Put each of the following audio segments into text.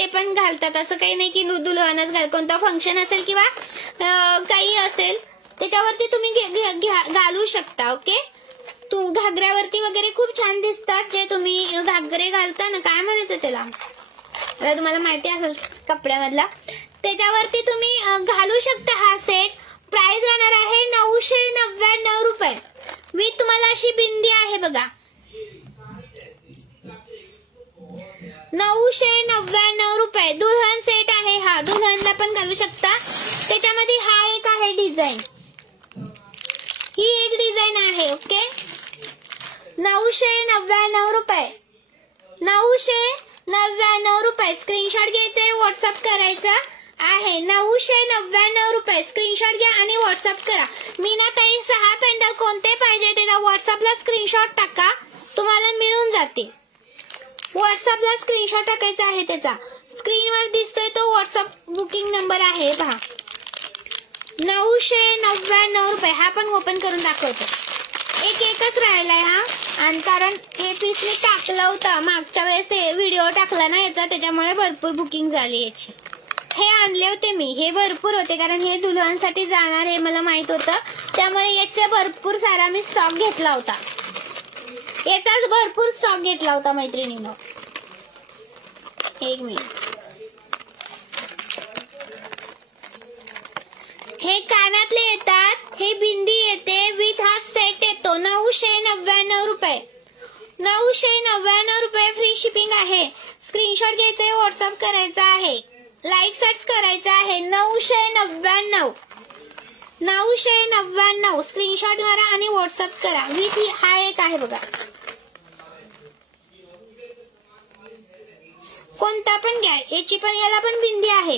ते पण घालतात, असं काही नाही की दुल्हनच घाल, कोणतं फंक्शन असेल किंवा काही असेल त्याच्यावरती तुम्ही घालू शकता. ओके, घागऱ्यावरती वगैरे खूप छान दिसतात जे तुम्ही घागरे घालता ना, काय म्हणायचं त्याला, तुम्हाला माहिती असेल कपड्यामधला, त्याच्यावरती तुम्ही घालू शकता हा सेट. प्राइस राहणार आहे 999 रुपये. विथ तुम्हाला अशी बिंदी आहे बघा, 999 रुपये. दुल्हन सेट आहे हा, दुल्हनला पण घालू शकता. त्याच्यामध्ये हा एक आहे डिझाईन, ही एक डिझाईन आहे. ओके, 999 रुपये, 999 रुपये. स्क्रीनशॉट घ्यायचा, व्हॉट्सअप करायचा आहे. 999 रुपये. स्क्रीनशॉट घ्या आणि व्हॉट्सअप करा. मीनाताई 6 पेंडल कोणते पाहिजे त्याचा व्हॉट्सअपला स्क्रीनशॉट टाका, तुम्हाला मिळून जाते. व्हॉट्सअपला स्क्रीनशॉट टाकायचा आहे त्याचा, स्क्रीनवर दिसतोय तो व्हॉट्सअप बुकिंग नंबर आहे पहा. 999 रुपये. हा पण ओपन करून दाखवतो. एकच राहिलाय हा, आणि कारण हे पीस मी टाकलं होतं मागच्या वेळेस, व्हिडिओ टाकला ना याचा, त्याच्यामुळे भरपूर बुकिंग झाली याची. हे आणले होते मी, हे भरपूर होते कारण हे दुल्हनसाठी जाणार हे मला माहित होतं, त्यामुळे याचा भरपूर सारा मी स्टॉक घेतला होता. याचाच भरपूर स्टॉक घेतला होता मैत्रिणींनो. एक मिनिट. हे कानातले येतात, हे बिंदी येते, विथ हा सेट येतो. 999 रुपये. 999 रुपये. फ्री शिपिंग आहे. स्क्रीनशॉट घ्यायचा, व्हॉट्सअप करायचा आहे, लाईक सर्च करायचा आहे. 999. 999. स्क्रीनशॉट मारा आणि व्हॉट्सअप करा. विथ हा एक आहे बघा, कोणता पण घ्या. याची पण, याला पण बिंदी आहे,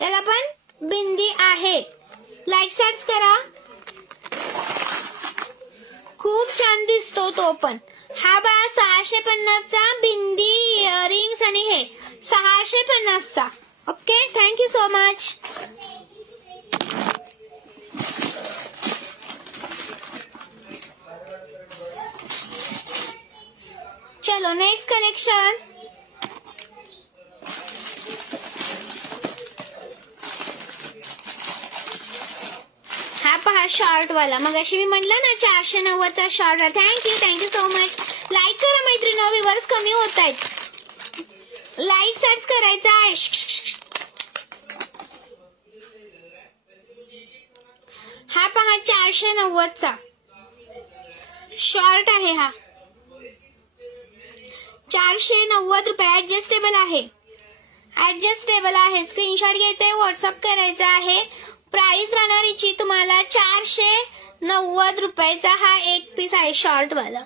याला पण बिंदी आहे. लाईक सर्च करा, खूप छान दिसतो तो पण. हा बा 650 चा बिंदी, इयरिंग्स आणि हे 650 चा. Okay, thank you so much. चलो नेक्स्ट कलेक्शन. हा पहा शॉर्ट वाला, मग अशी मी म्हटलं ना 490 चा short. Thank you so much. Like करा मैत्रिणी, व्ह्यूअर्स कमी होत आहेत. लाईक सर्च करायचा आहे. हा पहा 490 चा शॉर्ट आहे, हा 490 रुपये. ऍडजस्टेबल आहे, ऍडजस्टेबल आहे. स्क्रीनशॉट घ्यायचा, व्हॉट्सअप करायचा आहे. प्राइस राहणार याची तुम्हाला 490 रुपयाचा हा एक पीस आहे शॉर्ट वाला.